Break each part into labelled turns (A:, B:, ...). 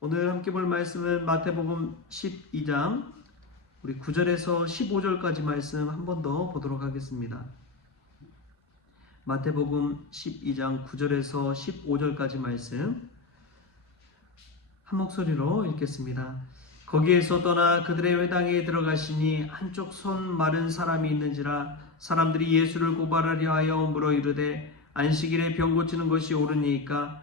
A: 오늘 함께 볼 말씀은 마태복음 12장 우리 9절에서 15절까지 말씀 한 번 더 보도록 하겠습니다. 마태복음 12장 9절에서 15절까지 말씀 한 목소리로 읽겠습니다. 거기에서 떠나 그들의 회당에 들어가시니 한쪽 손 마른 사람이 있는지라 사람들이 예수를 고발하려 하여 물어 이르되 안식일에 병 고치는 것이 옳으니까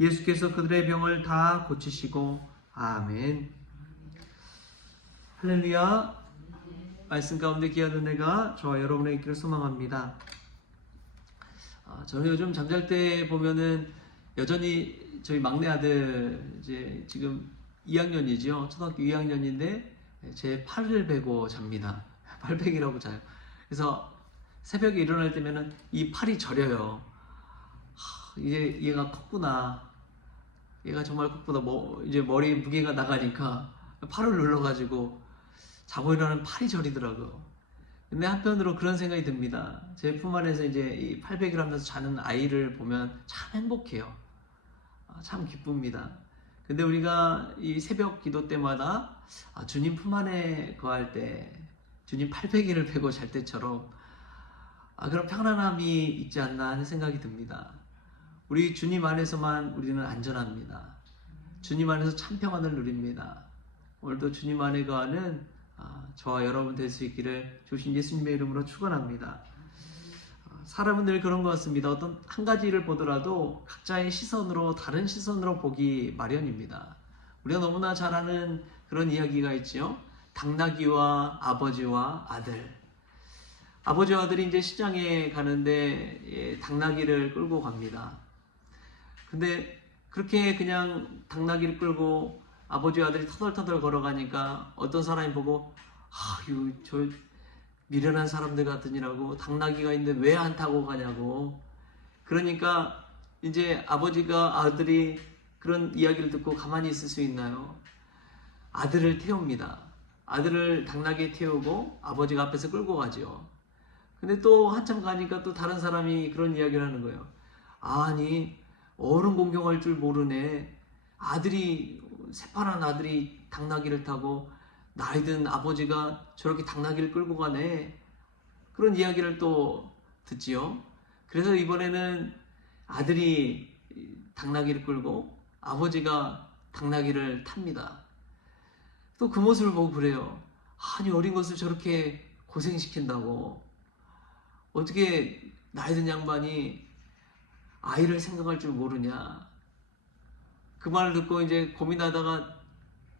A: 예수께서 그들의 병을 다 고치시고 아멘. 할렐루야. 말씀 가운데 귀한 은혜가 저와 여러분의 있기를 소망합니다. 아, 저는 요즘 잠잘 때 보면은 여전히 저희 막내 아들 이제 지금 2학년이죠. 초등학교 2학년인데 제 팔을 베고 잡니다. 팔베기라고 자요. 그래서 새벽에 일어날 때면은 이 팔이 저려요. 하, 이제 얘가 컸구나. 얘가 정말 컸구나. 뭐 이제 머리 무게가 나가니까 팔을 눌러가지고 자고 일어나는 팔이 저리더라고요. 근데 한편으로 그런 생각이 듭니다. 제 품 안에서 이제 이 팔베기를 하면서 자는 아이를 보면 참 행복해요. 아, 참 기쁩니다. 근데 우리가 이 새벽 기도 때마다 아, 주님 품 안에 거할 때, 주님 팔베기를 베고 잘 때처럼 아, 그런 편안함이 있지 않나 하는 생각이 듭니다. 우리 주님 안에서만 우리는 안전합니다. 주님 안에서 참 평안을 누립니다. 오늘도 주님 안에 거하는 아, 저와 여러분 될 수 있기를 주신 예수님의 이름으로 축원합니다. 아, 사람은 늘 그런 것 같습니다. 어떤 한 가지 일을 보더라도 각자의 시선으로 다른 시선으로 보기 마련입니다. 우리가 너무나 잘 아는 그런 이야기가 있죠. 당나귀와 아버지와 아들. 아버지와 아들이 이제 시장에 가는데 예, 당나귀를 끌고 갑니다. 근데 그렇게 그냥 당나귀를 끌고 아버지와 아들이 터덜터덜 걸어가니까 어떤 사람이 보고 아유 저 미련한 사람들 같으니라고 당나귀가 있는데 왜 안 타고 가냐고 그러니까 이제 아버지가 아들이 그런 이야기를 듣고 가만히 있을 수 있나요? 아들을 태웁니다. 아들을 당나귀에 태우고 아버지가 앞에서 끌고 가죠. 근데 또 한참 가니까 또 다른 사람이 그런 이야기를 하는 거예요. 아니 어른 공경할 줄 모르네. 아들이 새파란 아들이 당나귀를 타고 나이 든 아버지가 저렇게 당나귀를 끌고 가네. 그런 이야기를 또 듣지요. 그래서 이번에는 아들이 당나귀를 끌고 아버지가 당나귀를 탑니다. 또 그 모습을 보고 그래요. 아니 어린 것을 저렇게 고생시킨다고 어떻게 나이 든 양반이 아이를 생각할 줄 모르냐. 그 말을 듣고 이제 고민하다가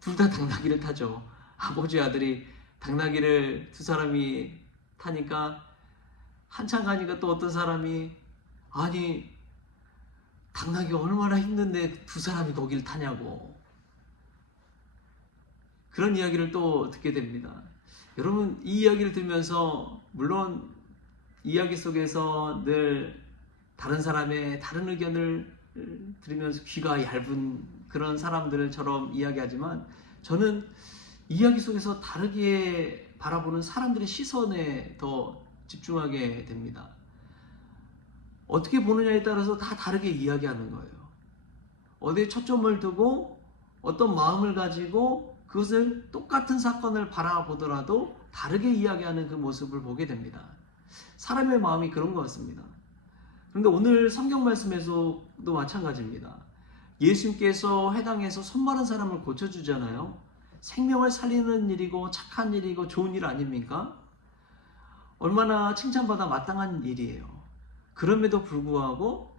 A: 둘 다 당나귀를 타죠. 아버지 아들이 당나귀를 두 사람이 타니까 한참 가니까 또 어떤 사람이 아니 당나귀 얼마나 힘든데 두 사람이 거기를 타냐고 그런 이야기를 또 듣게 됩니다. 여러분 이 이야기를 들으면서 물론 이야기 속에서 늘 다른 사람의 다른 의견을 들으면서 귀가 얇은 그런 사람들처럼 이야기하지만 저는 이야기 속에서 다르게 바라보는 사람들의 시선에 더 집중하게 됩니다. 어떻게 보느냐에 따라서 다 다르게 이야기하는 거예요. 어디에 초점을 두고 어떤 마음을 가지고 그것을 똑같은 사건을 바라보더라도 다르게 이야기하는 그 모습을 보게 됩니다. 사람의 마음이 그런 것 같습니다. 그런데 오늘 성경 말씀에서도 마찬가지입니다. 예수님께서 회당에서 손 마른 사람을 고쳐주잖아요. 생명을 살리는 일이고 착한 일이고 좋은 일 아닙니까? 얼마나 칭찬받아 마땅한 일이에요. 그럼에도 불구하고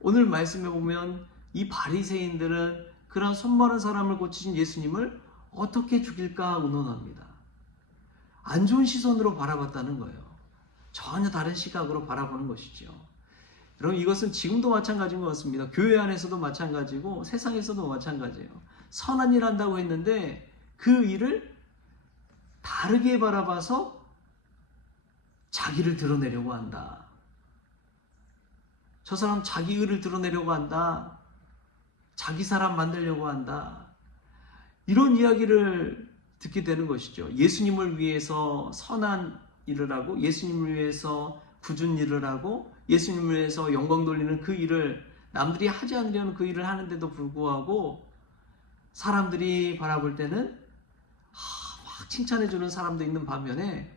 A: 오늘 말씀에 보면 이 바리새인들은 그런 손 마른 사람을 고치신 예수님을 어떻게 죽일까 의논합니다. 안 좋은 시선으로 바라봤다는 거예요. 전혀 다른 시각으로 바라보는 것이죠. 여러분 이것은 지금도 마찬가지인 것 같습니다. 교회 안에서도 마찬가지고 세상에서도 마찬가지예요. 선한 일 한다고 했는데 그 일을 다르게 바라봐서 자기를 드러내려고 한다. 저 사람 자기 의를 드러내려고 한다. 자기 사람 만들려고 한다. 이런 이야기를 듣게 되는 것이죠. 예수님을 위해서 선한 일을 하고 예수님을 위해서 굳은 일을 하고 예수님을 위해서 영광 돌리는 그 일을 남들이 하지 않으려는 그 일을 하는데도 불구하고 사람들이 바라볼 때는 아, 막 칭찬해주는 사람도 있는 반면에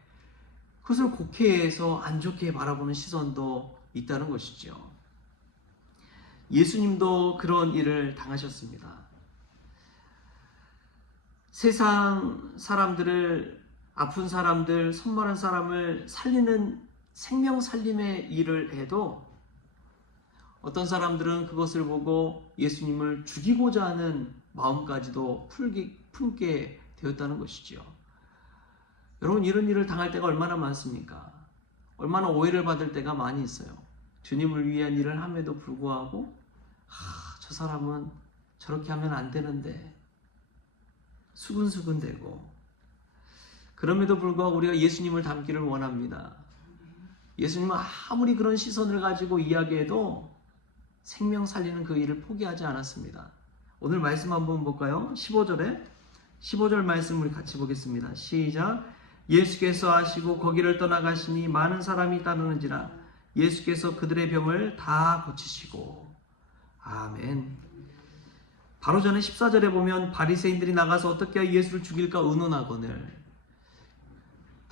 A: 그것을 곡해해서 안 좋게 바라보는 시선도 있다는 것이죠. 예수님도 그런 일을 당하셨습니다. 세상 사람들을 아픈 사람들, 선물한 사람을 살리는 생명 살림의 일을 해도 어떤 사람들은 그것을 보고 예수님을 죽이고자 하는 마음까지도 풀기, 품게 되었다는 것이지요. 여러분 이런 일을 당할 때가 얼마나 많습니까? 얼마나 오해를 받을 때가 많이 있어요. 주님을 위한 일을 함에도 불구하고 아, 저 사람은 저렇게 하면 안 되는데 수근수근대고 그럼에도 불구하고 우리가 예수님을 닮기를 원합니다. 예수님은 아무리 그런 시선을 가지고 이야기해도 생명 살리는 그 일을 포기하지 않았습니다. 오늘 말씀 한번 볼까요? 15절에 15절 말씀 우리 같이 보겠습니다. 시작. 예수께서 하시고 거기를 떠나가시니 많은 사람이 따르는지라 예수께서 그들의 병을 다 고치시고 아멘. 바로 전에 14절에 보면 바리새인들이 나가서 어떻게 예수를 죽일까 의논하거늘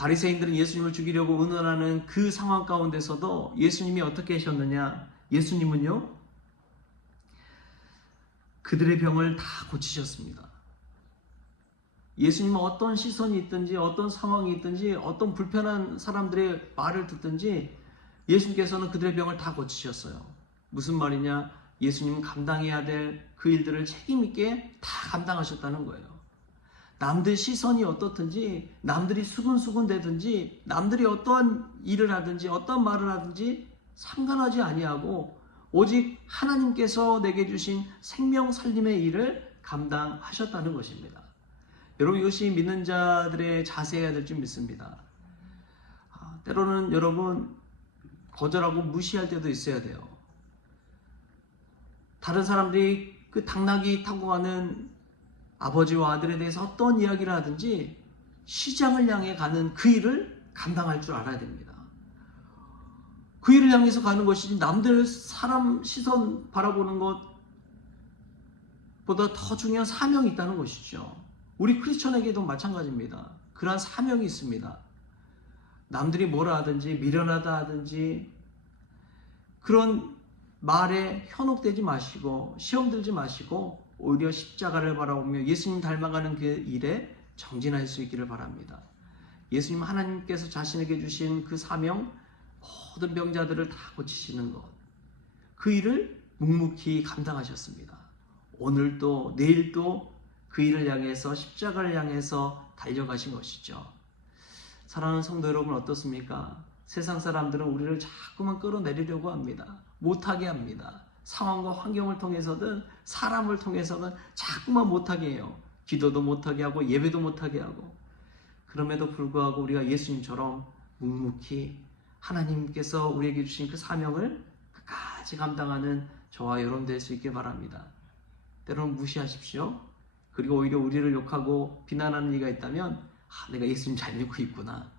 A: 바리새인들은 예수님을 죽이려고 의논하는 그 상황 가운데서도 예수님이 어떻게 하셨느냐? 예수님은요. 그들의 병을 다 고치셨습니다. 예수님은 어떤 시선이 있든지 어떤 상황이 있든지 어떤 불편한 사람들의 말을 듣든지 예수님께서는 그들의 병을 다 고치셨어요. 무슨 말이냐? 예수님은 감당해야 될 그 일들을 책임있게 다 감당하셨다는 거예요. 남들 시선이 어떻든지, 남들이 수근수근 대든지, 남들이 어떠한 일을 하든지, 어떤 말을 하든지 상관하지 아니하고 오직 하나님께서 내게 주신 생명 살림의 일을 감당하셨다는 것입니다. 여러분 이것이 믿는 자들의 자세여야 될 줄 믿습니다. 아, 때로는 여러분 거절하고 무시할 때도 있어야 돼요. 다른 사람들이 그 당나귀 타고 가는 아버지와 아들에 대해서 어떤 이야기를 하든지 시장을 향해 가는 그 일을 감당할 줄 알아야 됩니다. 그 일을 향해서 가는 것이지 남들 사람 시선 바라보는 것보다 더 중요한 사명이 있다는 것이죠. 우리 크리스천에게도 마찬가지입니다. 그러한 사명이 있습니다. 남들이 뭐라 하든지 미련하다 하든지 그런 말에 현혹되지 마시고 시험 들지 마시고 오히려 십자가를 바라보며 예수님 닮아가는 그 일에 정진할 수 있기를 바랍니다. 예수님 하나님께서 자신에게 주신 그 사명 모든 병자들을 다 고치시는 것. 그 일을 묵묵히 감당하셨습니다. 오늘도 내일도 그 일을 향해서 십자가를 향해서 달려가신 것이죠. 사랑하는 성도 여러분 어떻습니까? 세상 사람들은 우리를 자꾸만 끌어내리려고 합니다. 못하게 합니다. 상황과 환경을 통해서든 사람을 통해서는 자꾸만 못하게 해요. 기도도 못하게 하고 예배도 못하게 하고 그럼에도 불구하고 우리가 예수님처럼 묵묵히 하나님께서 우리에게 주신 그 사명을 끝까지 감당하는 저와 여러분 될 수 있길 바랍니다. 때로는 무시하십시오. 그리고 오히려 우리를 욕하고 비난하는 이가 있다면 아, 내가 예수님 잘 믿고 있구나.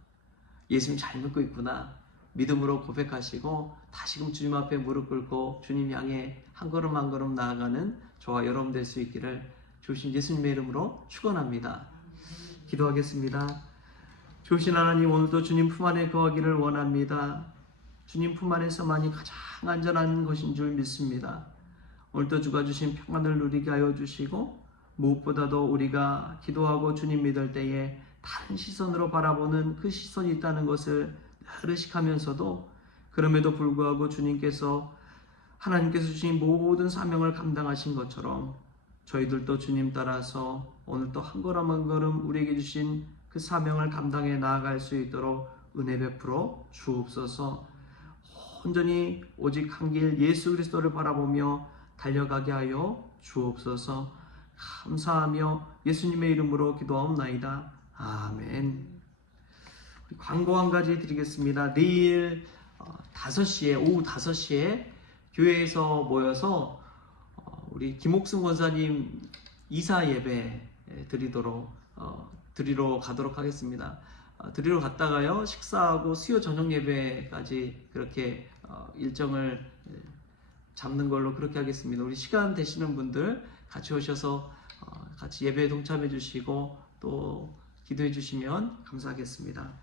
A: 예수님 잘 믿고 있구나. 믿음으로 고백하시고 다시금 주님 앞에 무릎 꿇고 주님 향해 한 걸음 한 걸음 나아가는 저와 여러분 될 수 있기를 주신 예수님의 이름으로 축원합니다. 기도하겠습니다. 주신 하나님 오늘도 주님 품 안에 거하기를 원합니다. 주님 품 안에서만이 가장 안전한 것인 줄 믿습니다. 오늘도 주가 주신 평안을 누리게 하여 주시고 무엇보다도 우리가 기도하고 주님 믿을 때에 다른 시선으로 바라보는 그 시선이 있다는 것을 늘 의식하면서도 그럼에도 불구하고 주님께서 하나님께서 주신 모든 사명을 감당하신 것처럼 저희들도 주님 따라서 오늘 또한 걸음 한 걸음 우리에게 주신 그 사명을 감당해 나아갈 수 있도록 은혜 베풀어 주옵소서 온전히 오직 한 길 예수 그리스도를 바라보며 달려가게 하여 주옵소서 감사하며 예수님의 이름으로 기도하옵나이다. 아멘. 광고 한 가지 드리겠습니다. 내일 어, 5시에 오후 5시에 교회에서 모여서 어, 우리 김옥승 원사님 이사 예배 드리도록 어, 드리러 가도록 하겠습니다. 어, 드리러 갔다가요 식사하고 수요 저녁 예배까지 그렇게 어, 일정을 예, 잡는 걸로 그렇게 하겠습니다. 우리 시간 되시는 분들 같이 오셔서 어, 같이 예배에 동참해 주시고 또 기도해 주시면 감사하겠습니다.